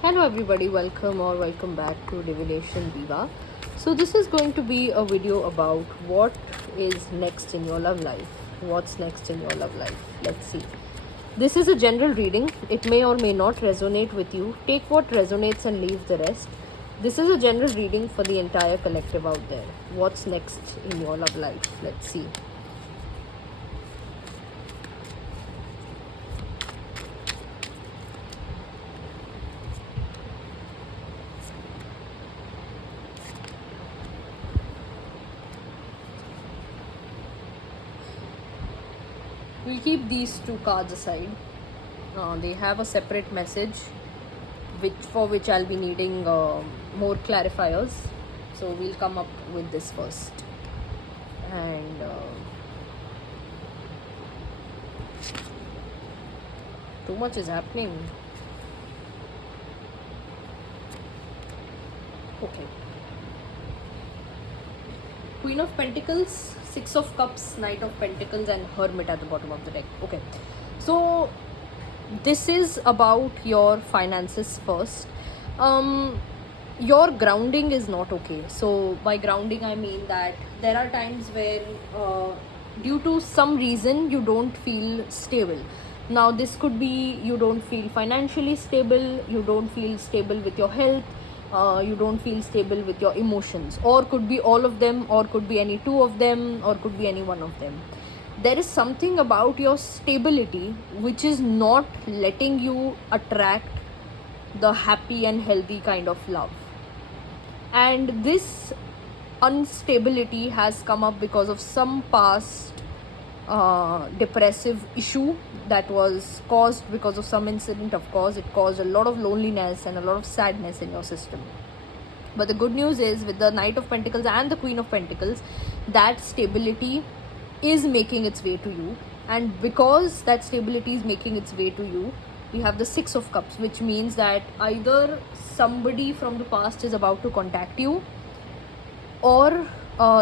Hello everybody, welcome back to Revelation Viva. So this is going to be a video about what is next in your love life. What's next in your love life? Let's see. This is a general reading. It may or may not resonate with you. Take what resonates and leave the rest. This is a general reading for the entire collective out there. What's next in your love life? Let's see. We'll keep these two cards aside. They have a separate message which I'll be needing more clarifiers. So we'll come up with this first. And too much is happening. Okay. Queen of Pentacles, Six of Cups, Knight of Pentacles, and Hermit at the bottom of the deck. Okay. So this is about your finances first. Your grounding is not okay. So by grounding I mean that there are times where due to some reason you don't feel stable. Now this could be you don't feel financially stable, you don't feel stable with your health, you don't feel stable with your emotions, or could be all of them, or could be any two of them, or could be any one of them. There is something about your stability which is not letting you attract the happy and healthy kind of love. And this instability has come up because of some past depressive issue that was caused because of some incident. Of course, it caused a lot of loneliness and a lot of sadness in your system. But the good news is, with the Knight of Pentacles and the Queen of Pentacles, that stability is making its way to you. And because that stability is making its way to you, we have the Six of Cups, which means that either somebody from the past is about to contact you, or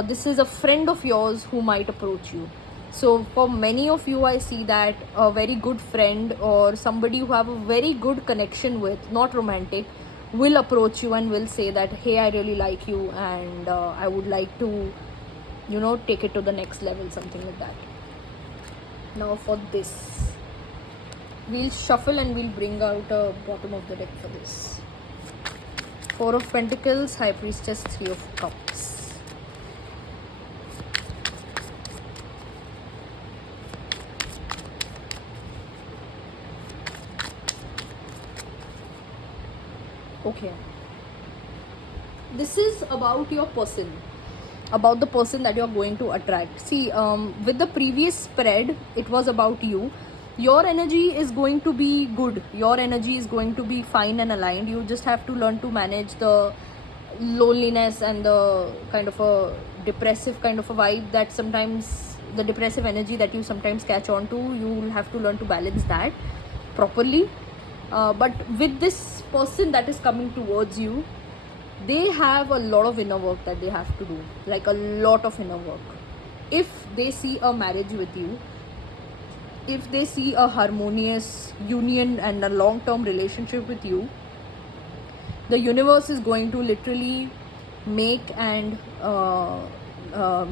this is a friend of yours who might approach you. So for many of you, I see that a very good friend or somebody who have a very good connection with, not romantic, will approach you and will say that, hey, I really like you and I would like to, take it to the next level, something like that. Now for this, we'll shuffle and we'll bring out a bottom of the deck for this. Four of Pentacles, High Priestess, Three of Cups. Okay, this is about your person, about the person that you're going to attract. See, with the previous spread, it was about you. Your energy is going to be good, your energy is going to be fine and aligned. You just have to learn to manage the loneliness and the kind of a depressive kind of a vibe that sometimes, the depressive energy that you sometimes catch on to, you will have to learn to balance that properly. But with this person that is coming towards you, they have a lot of inner work that they have to do, like a lot of inner work. If they see a marriage with you, if they see a harmonious union and a long-term relationship with you, the universe is going to literally make and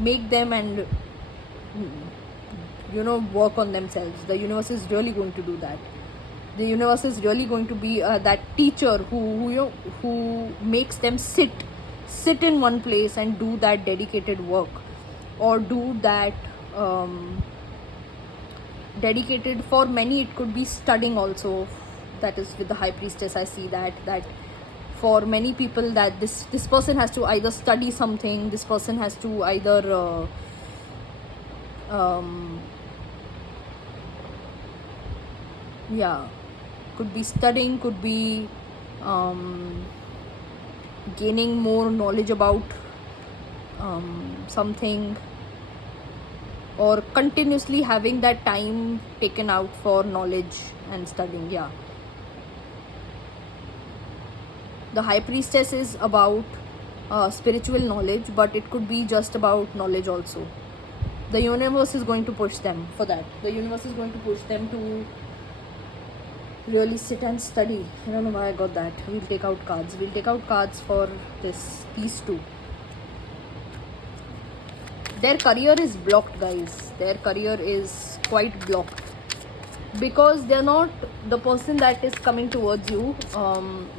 make them and work on themselves. The universe is really going to do that. The universe is really going to be that teacher who makes them sit in one place and do that dedicated work, or do that dedicated. For many it could be studying also. That is with the High Priestess, I see that for many people that this person has to either study something, this person has to either could be studying, could be gaining more knowledge about something, or continuously having that time taken out for knowledge and studying. The High Priestess is about spiritual knowledge, but it could be just about knowledge also. The universe is going to push them for that. The universe is going to push them to really sit and study. I don't know why I got that. We'll take out cards. We'll take out cards for these two. Their career is blocked, guys. Their career is quite blocked because they're not the person that is coming towards you.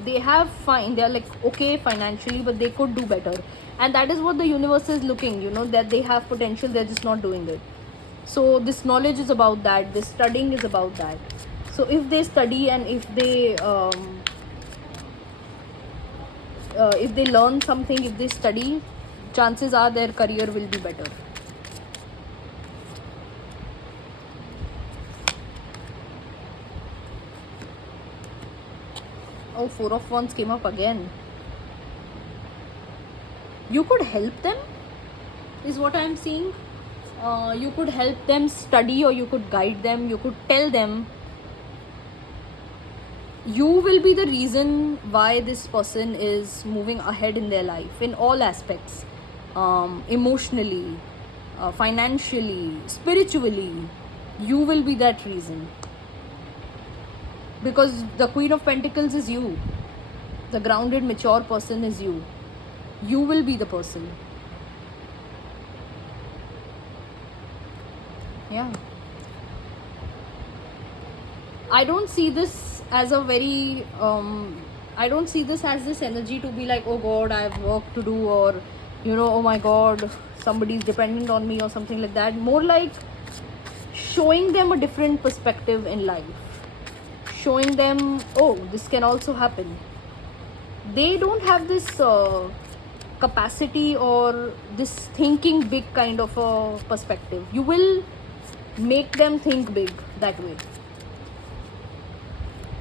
They have fine, they're like okay financially, but they could do better, and that is what the universe is looking, you know, that they have potential, they're just not doing it. So this knowledge is about that, this studying is about that. So if they study and if they learn something, if they study, chances are their career will be better. Oh, Four of Wands came up again. You could help them, is what I'm seeing. You could help them study, or you could guide them, you could tell them. You will be the reason why this person is moving ahead in their life in all aspects, emotionally, financially, spiritually. You will be that reason, because the Queen of Pentacles is you. The grounded, mature person is you. You will be the person. Yeah. I don't see this as a very I don't see this as this energy to be like, oh god, I have work to do, or you know, oh my god, somebody's dependent on me or something like that. More like showing them a different perspective in life, showing them, oh, this can also happen. They don't have this capacity or this thinking big kind of a perspective. You will make them think big that way.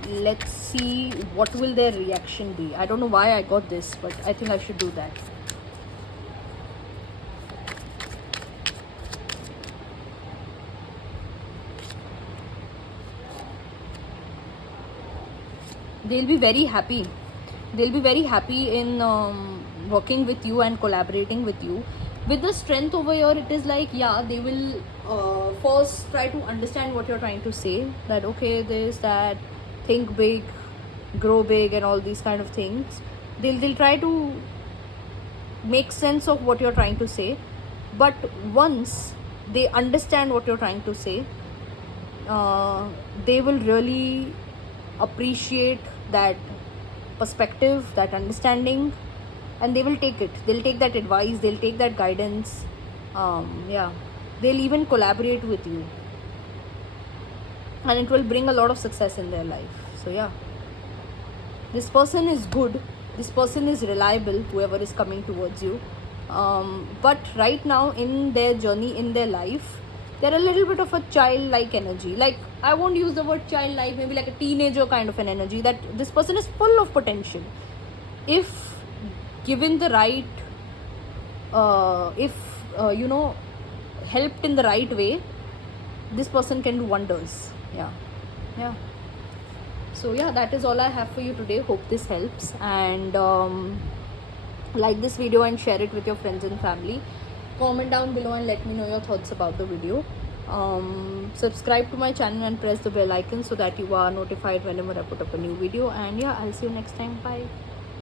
Let's see what will their reaction be. I don't know why I got this, but I think I should do that. They'll be very happy. They'll be very happy in working with you and collaborating with you. With the Strength over here, it is like, yeah, they will first try to understand what you're trying to say, that okay, this, that, think big, grow big, and all these kind of things. They'll try to make sense of what you're trying to say, but once they understand what you're trying to say, they will really appreciate that perspective, that understanding, and they will take it. They'll take that advice, they'll take that guidance. Yeah, they'll even collaborate with you, and it will bring a lot of success in their life. So yeah, this person is good, this person is reliable, whoever is coming towards you. But right now in their journey, in their life, they're a little bit of a childlike energy. Like, I won't use the word childlike, maybe like a teenager kind of an energy, that this person is full of potential. If given the right, you know, helped in the right way, this person can do wonders. Yeah. So yeah, that is all I have for you today. Hope this helps, and like this video and share it with your friends and family. Comment down below and let me know your thoughts about the video. Subscribe to my channel and press the bell icon so that you are notified whenever I put up a new video. And yeah, I'll see you next time. Bye.